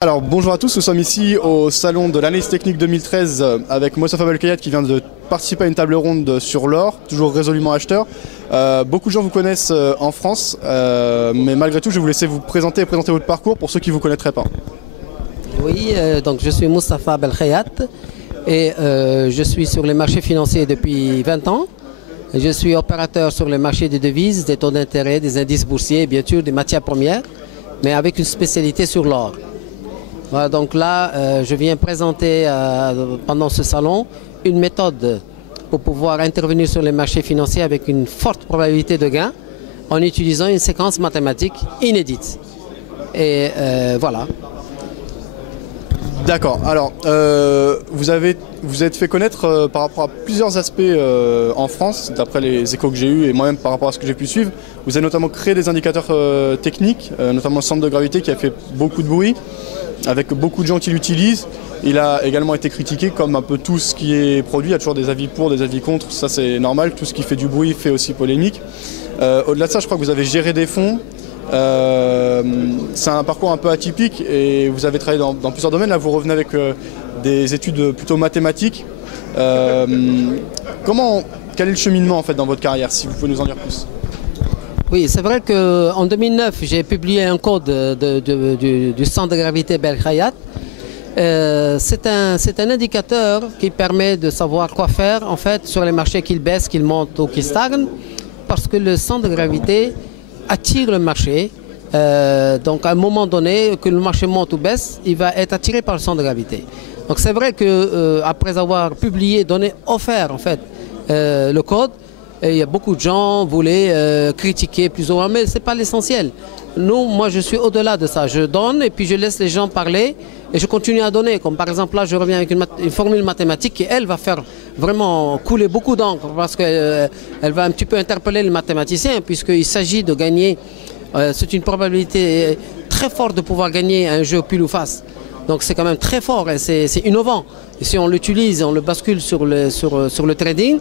Alors bonjour à tous, nous sommes ici au salon de l'analyse technique 2013 avec Mostafa Belkhayat qui vient de participer à une table ronde sur l'or, toujours résolument acheteur. Beaucoup de gens vous connaissent en France, mais malgré tout je vais vous laisser vous présenter et présenter votre parcours pour ceux qui ne vous connaîtraient pas. Oui, donc je suis Mostafa Belkhayat et je suis sur les marchés financiers depuis 20 ans. Je suis opérateur sur les marchés des devises, des taux d'intérêt, des indices boursiers, bien sûr des matières premières, mais avec une spécialité sur l'or. Voilà, donc là, je viens présenter pendant ce salon une méthode pour pouvoir intervenir sur les marchés financiers avec une forte probabilité de gain en utilisant une séquence mathématique inédite. Et voilà. D'accord, alors vous êtes fait connaître par rapport à plusieurs aspects en France, d'après les échos que j'ai eus et moi-même par rapport à ce que j'ai pu suivre. Vous avez notamment créé des indicateurs techniques, notamment le centre de gravité qui a fait beaucoup de bruit, avec beaucoup de gens qui l'utilisent. Il a également été critiqué comme un peu tout ce qui est produit. Il y a toujours des avis pour, des avis contre, ça c'est normal. Tout ce qui fait du bruit fait aussi polémique. Au-delà de ça, je crois que vous avez géré des fonds. C'est un parcours un peu atypique et vous avez travaillé dans plusieurs domaines. Là, vous revenez avec des études plutôt mathématiques. Quel est le cheminement en fait dans votre carrière, si vous pouvez nous en dire plus? Oui, c'est vrai qu'en 2009, j'ai publié un code du centre de gravité Belkhayat. C'est un indicateur qui permet de savoir quoi faire en fait sur les marchés qui baissent, qui montent ou qui stagnent, parce que le centre de gravité attire le marché. Donc à un moment donné, que le marché monte ou baisse, il va être attiré par le centre de gravité. Donc c'est vrai que après avoir publié, offert en fait le code, et il y a beaucoup de gens qui voulaient critiquer plus ou moins, mais ce n'est pas l'essentiel. Moi je suis au-delà de ça. Je donne et puis je laisse les gens parler et je continue à donner. Comme par exemple là, je reviens avec une formule mathématique qui, elle, va faire vraiment couler beaucoup d'encre parce qu'elle va un petit peu interpeller les mathématiciens puisqu'il s'agit de gagner. C'est une probabilité très forte de pouvoir gagner un jeu pile ou face. Donc c'est quand même très fort et c'est innovant. Et si on l'utilise, on le bascule sur le trading,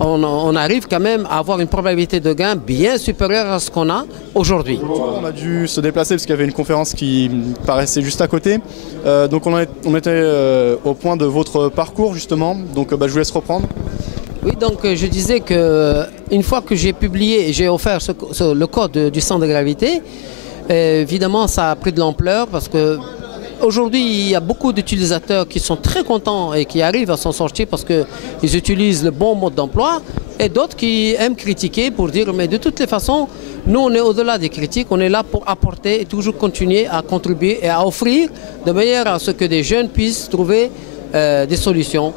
on arrive quand même à avoir une probabilité de gain bien supérieure à ce qu'on a aujourd'hui. On a dû se déplacer parce qu'il y avait une conférence qui paraissait juste à côté. Donc on était au point de votre parcours justement. Donc je vous laisse reprendre. Oui, donc je disais qu'une fois que j'ai publié et j'ai offert le code du centre de gravité, évidemment ça a pris de l'ampleur parce que aujourd'hui, il y a beaucoup d'utilisateurs qui sont très contents et qui arrivent à s'en sortir parce qu'ils utilisent le bon mode d'emploi et d'autres qui aiment critiquer pour dire mais de toutes les façons, nous on est au-delà des critiques, on est là pour apporter et toujours continuer à contribuer et à offrir de manière à ce que des jeunes puissent trouver des solutions.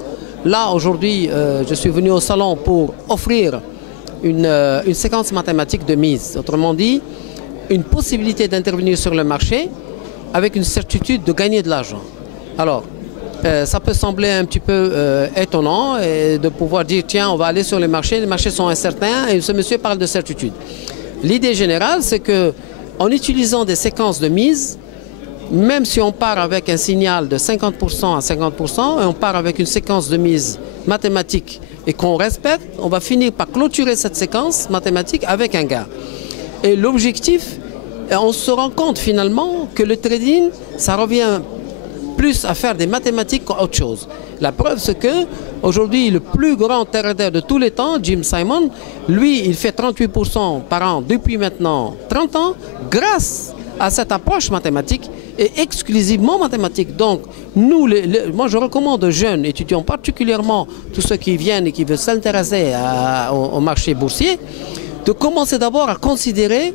Là aujourd'hui, je suis venu au salon pour offrir une séquence mathématique de mise, autrement dit, une possibilité d'intervenir sur le marché avec une certitude de gagner de l'argent. Alors, ça peut sembler un petit peu étonnant et de pouvoir dire tiens, on va aller sur les marchés sont incertains et ce monsieur parle de certitude. L'idée générale, c'est que en utilisant des séquences de mise, même si on part avec un signal de 50% à 50% et on part avec une séquence de mise mathématique et qu'on respecte, on va finir par clôturer cette séquence mathématique avec un gain. Et l'objectif, on se rend compte finalement que le trading, ça revient plus à faire des mathématiques qu'autre chose. La preuve, c'est que aujourd'hui, le plus grand trader de tous les temps, Jim Simon, lui, il fait 38% par an depuis maintenant 30 ans grâce à cette approche mathématique et exclusivement mathématique. Donc, moi, je recommande aux jeunes étudiants, particulièrement tous ceux qui viennent et qui veulent s'intéresser au marché boursier, de commencer d'abord à considérer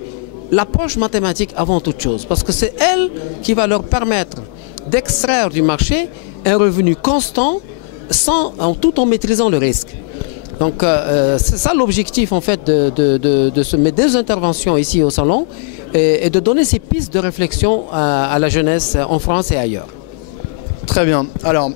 l'approche mathématique avant toute chose, parce que c'est elle qui va leur permettre d'extraire du marché un revenu constant tout en maîtrisant le risque. Donc c'est ça l'objectif en fait de mes deux interventions ici au salon et de donner ces pistes de réflexion à la jeunesse en France et ailleurs. Très bien. Alors,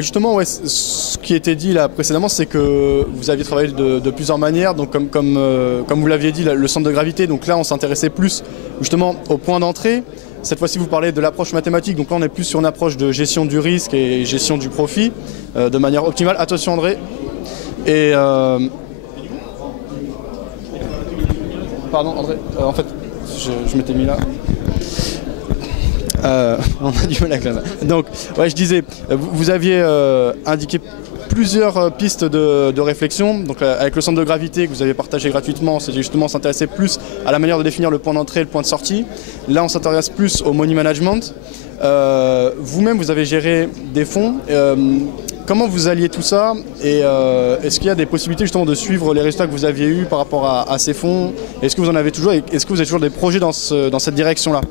justement, ouais, ce qui était dit là précédemment, c'est que vous aviez travaillé de plusieurs manières. Donc, comme vous l'aviez dit, le centre de gravité. Donc là, on s'intéressait plus justement au point d'entrée. Cette fois-ci, vous parlez de l'approche mathématique. Donc là, on est plus sur une approche de gestion du risque et gestion du profit de manière optimale. Attention, André. Et pardon, André. En fait, je m'étais mis là. On a du mal avec la main. Donc, ouais, je disais, vous aviez indiqué plusieurs pistes de réflexion. Donc, avec le centre de gravité que vous avez partagé gratuitement, c'est justement s'intéresser plus à la manière de définir le point d'entrée et le point de sortie. Là, on s'intéresse plus au money management. Vous-même, vous avez géré des fonds. Comment vous alliez tout ça et est-ce qu'il y a des possibilités justement de suivre les résultats que vous aviez eus par rapport à ces fonds? Est-ce que vous en avez toujours? Est-ce que vous avez toujours des projets dans cette direction-là?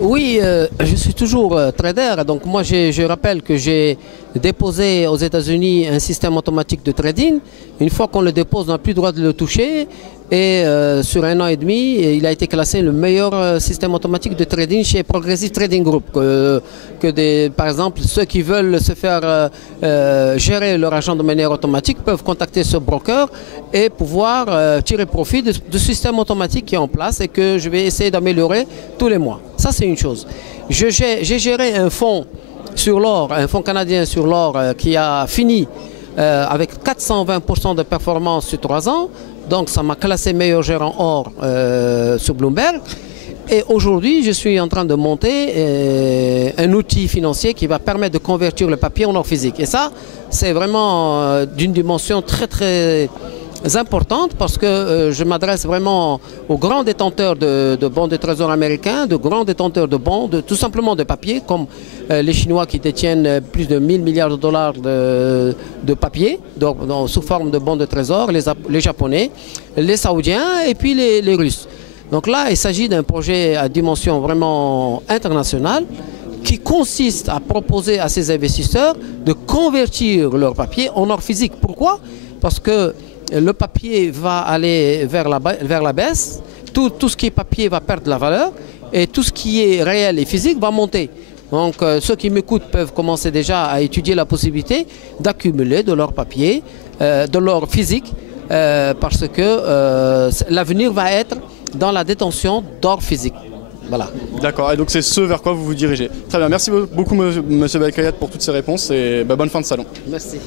Oui, je suis toujours trader. Donc moi, je rappelle que j'ai déposé aux États-Unis un système automatique de trading. Une fois qu'on le dépose, on n'a plus le droit de le toucher. Et sur 1 an et demi, il a été classé le meilleur système automatique de trading chez Progressive Trading Group. Par exemple, ceux qui veulent se faire gérer leur argent de manière automatique peuvent contacter ce broker et pouvoir tirer profit de ce système automatique qui est en place et que je vais essayer d'améliorer tous les mois. Ça, c'est une chose. J'ai géré un fonds sur l'or, un fonds canadien sur l'or qui a fini avec 420% de performance sur 3 ans. Donc ça m'a classé meilleur gérant or sur Bloomberg. Et aujourd'hui, je suis en train de monter un outil financier qui va permettre de convertir le papier en or physique. Et ça, c'est vraiment d'une dimension très très importante parce que je m'adresse vraiment aux grands détenteurs de bons de trésor américains, de grands détenteurs de bons, tout simplement de papier, comme les Chinois qui détiennent plus de 1000 milliards de dollars de papier, donc sous forme de bons de trésor, les Japonais, les Saoudiens et puis les Russes. Donc là, il s'agit d'un projet à dimension vraiment internationale qui consiste à proposer à ces investisseurs de convertir leur papier en or physique. Pourquoi? Parce que le papier va aller vers la baisse, tout ce qui est papier va perdre de la valeur et tout ce qui est réel et physique va monter. Donc ceux qui m'écoutent peuvent commencer déjà à étudier la possibilité d'accumuler de l'or papier, de l'or physique, parce que l'avenir va être dans la détention d'or physique. Voilà. D'accord, et donc c'est ce vers quoi vous vous dirigez. Très bien, merci beaucoup M. Belkhayat pour toutes ces réponses et bonne fin de salon. Merci.